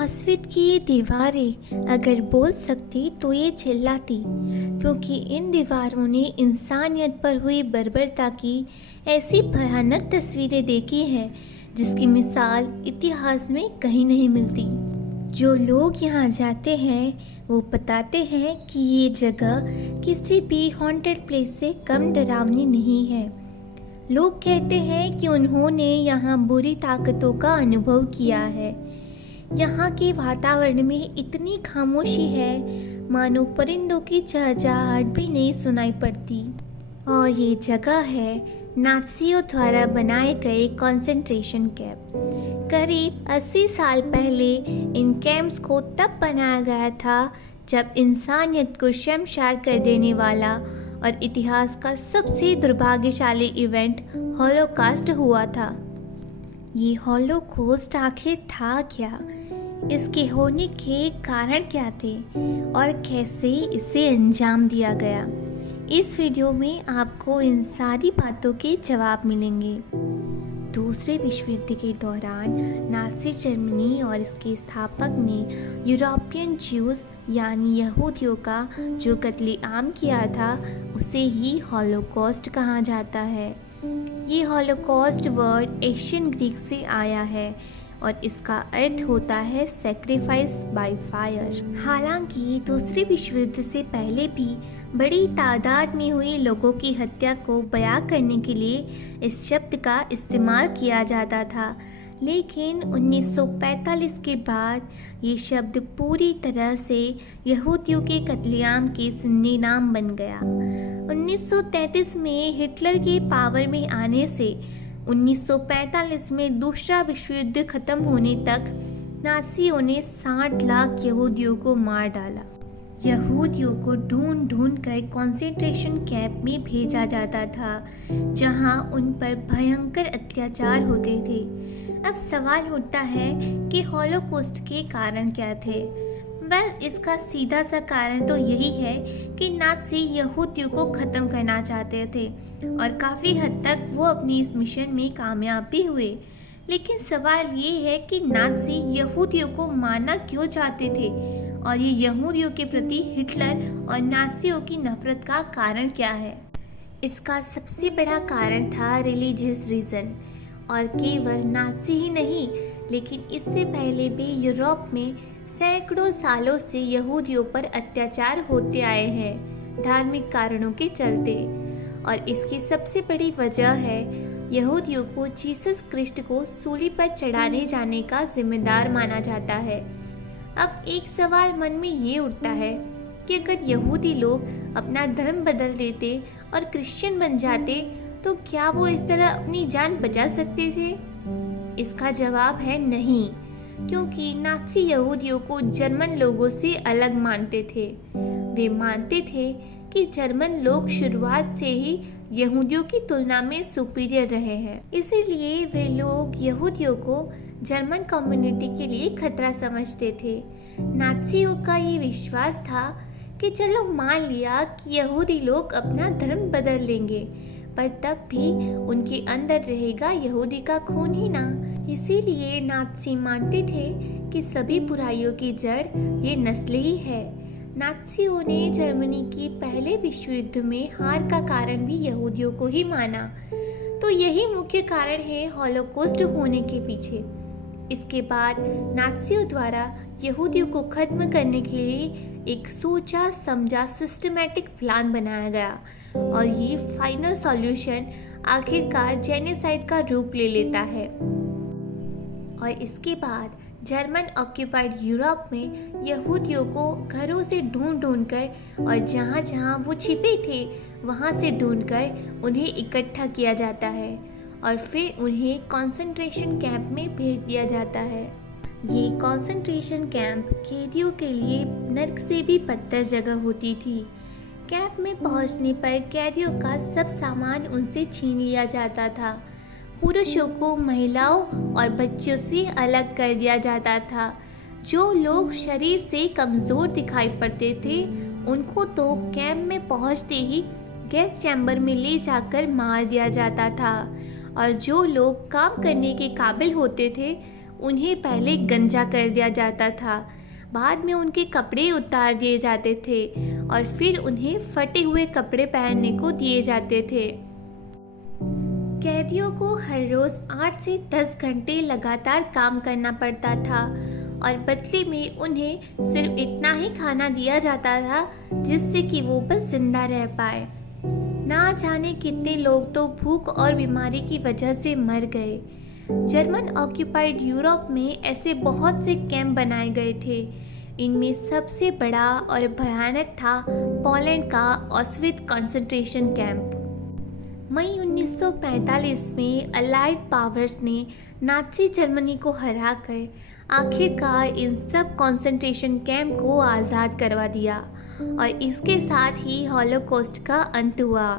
ऑस्विट की ये दीवारें अगर बोल सकती तो ये चिल्लाती, क्योंकि इन दीवारों ने इंसानियत पर हुई बर्बरता की ऐसी भयानक तस्वीरें देखी हैं जिसकी मिसाल इतिहास में कहीं नहीं मिलती। जो लोग यहाँ जाते हैं वो बताते हैं कि ये जगह किसी भी हॉन्टेड प्लेस से कम डरावनी नहीं है। लोग कहते हैं कि उन्होंने यहाँ बुरी ताकतों का अनुभव किया है। यहाँ के वातावरण में इतनी खामोशी है मानो परिंदों की चहचहाहट भी नहीं सुनाई पड़ती। और ये जगह है नाज़ियों द्वारा बनाए गए कंसंट्रेशन कैंप। करीब 80 साल पहले इन कैंप्स को तब बनाया गया था जब इंसानियत को शर्मसार कर देने वाला और इतिहास का सबसे दुर्भाग्यशाली इवेंट हॉलोकॉस्ट हुआ था। ये हॉलोकॉस्ट आखिर था क्या, इसके होने के कारण क्या थे और कैसे इसे अंजाम दिया गया? इस वीडियो में आपको इन सारी बातों के जवाब मिलेंगे। दूसरे विश्व युद्ध के दौरान नाज़ी जर्मनी और इसके स्थापक ने यूरोपियन ज्यूज यानी यहूदियों का जो कत्लेआम किया था उसे ही हॉलोकॉस्ट कहा जाता है। ये हॉलोकॉस्ट वर्ड एशियन ग्रीक से आया है और इसका अर्थ होता है सेक्रीफाइस बाय फायर। हालांकि दूसरे विश्व युद्ध से पहले भी बड़ी तादाद में हुई लोगों की हत्या को बयां करने के लिए इस शब्द का इस्तेमाल किया जाता था, लेकिन 1945 के बाद ये शब्द पूरी तरह से यहूदियों के कत्लेआम के सुन्नी नाम बन गया। 1933 में हिटलर के पावर में आने से 1945 में दूसरा विश्व युद्ध खत्म होने तक नाज़ियों ने 60 लाख यहूदियों को मार डाला। यहूदियों को ढूंढ ढूंढ कर कंसंट्रेशन कैंप में भेजा जाता था जहां उन पर भयंकर अत्याचार होते थे। अब सवाल उठता है कि हॉलोकॉस्ट के कारण क्या थे? इसका सीधा सा कारण तो यही है कि नाज़ी यहूदियों को ख़त्म करना चाहते थे और काफ़ी हद तक वो अपनी इस मिशन में कामयाब भी हुए। लेकिन सवाल ये है कि नाज़ी यहूदियों को मारना क्यों चाहते थे और ये यहूदियों के प्रति हिटलर और नाज़ियों की नफरत का कारण क्या है? इसका सबसे बड़ा कारण था रिलीजियस रीज़न। और केवल नाज़ी ही नहीं, लेकिन इससे पहले भी यूरोप में सैकड़ों सालों से यहूदियों पर अत्याचार होते आए हैं धार्मिक कारणों के चलते। और इसकी सबसे बड़ी वजह है यहूदियों को जीसस क्रिस्ट को सूली पर चढ़ाने जाने का जिम्मेदार माना जाता है। अब एक सवाल मन में ये उठता है कि अगर यहूदी लोग अपना धर्म बदल देते और क्रिश्चियन बन जाते तो क्या वो इस तरह अपनी जान बचा सकते थे? इसका जवाब है नहीं, क्योंकि नाज़ी यहूदियों को जर्मन लोगों से अलग मानते थे। वे मानते थे कि जर्मन लोग शुरुआत से ही यहूदियों की तुलना में सुपीरियर रहे हैं, इसीलिए वे लोग यहूदियों को जर्मन कम्युनिटी के लिए खतरा समझते थे। नाज़ियों का ये विश्वास था कि चलो मान लिया कि यहूदी लोग अपना धर्म बदल लेंगे, पर तब भी उनके अंदर रहेगा यहूदी का खून ही ना। इसीलिए नाज़ी मानते थे कि सभी बुराइयों की जड़ ये नस्ल ही है। नाज़ियों ने जर्मनी की पहले विश्व युद्ध में हार का कारण भी यहूदियों को ही माना। तो यही मुख्य कारण है हॉलोकॉस्ट होने के पीछे। इसके बाद नाज़ियों द्वारा यहूदियों को खत्म करने के लिए एक सोचा समझा सिस्टमैटिक प्लान बनाया गया और ये फाइनल सॉल्यूशन आखिरकार जेनोसाइड का रूप ले लेता है। और इसके बाद जर्मन ऑक्यूपाइड यूरोप में यहूदियों को घरों से ढूंढ कर और जहाँ जहाँ वो छिपे थे वहाँ से ढूंढकर उन्हें इकट्ठा किया जाता है और फिर उन्हें कंसंट्रेशन कैंप में भेज दिया जाता है। ये कंसंट्रेशन कैंप कैदियों के लिए नर्क से भी बदतर जगह होती थी। कैंप में पहुंचने पर कैदियों का सब सामान उनसे छीन लिया जाता था। पुरुषों को महिलाओं और बच्चों से अलग कर दिया जाता था। जो लोग शरीर से कमज़ोर दिखाई पड़ते थे उनको तो कैंप में पहुंचते ही गैस चैम्बर में ले जाकर मार दिया जाता था और जो लोग काम करने के काबिल होते थे उन्हें पहले गंजा कर दिया जाता था, बाद में उनके कपड़े उतार दिए जाते थे और फिर उन्हें फटे हुए कपड़े पहनने को दिए जाते थे। कैदियों को हर रोज़ 8 से 10 घंटे लगातार काम करना पड़ता था और बदले में उन्हें सिर्फ इतना ही खाना दिया जाता था जिससे कि वो बस जिंदा रह पाए। ना जाने कितने लोग तो भूख और बीमारी की वजह से मर गए। जर्मन ऑक्यूपाइड यूरोप में ऐसे बहुत से कैंप बनाए गए थे। इनमें सबसे बड़ा और भयानक था पोलैंड का ऑस्विट्ज़ कंसंट्रेशन कैंप। मई 1945 में अलाइड पावर्स ने नाज़ी जर्मनी को हराकर आखिरकार इन सब कंसंट्रेशन कैंप को आज़ाद करवा दिया और इसके साथ ही हॉलोकॉस्ट का अंत हुआ।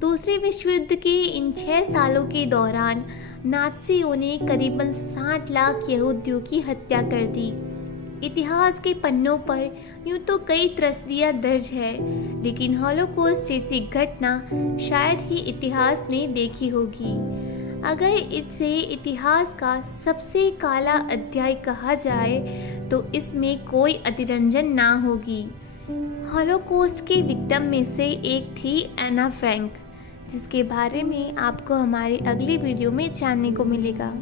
दूसरे विश्व युद्ध के इन 6 सालों के दौरान नाज़ियों ने करीबन 60 लाख यहूदियों की हत्या कर दी। इतिहास के पन्नों पर यूँ तो कई त्रस्तियाँ दर्ज है, लेकिन हॉलोकॉस्ट जैसी घटना शायद ही इतिहास ने देखी होगी। अगर इसे इतिहास का सबसे काला अध्याय कहा जाए तो इसमें कोई अतिरंजन ना होगी। हॉलोकॉस्ट के विक्टिम में से एक थी एना फ्रैंक, जिसके बारे में आपको हमारी अगली वीडियो में जानने को मिलेगा।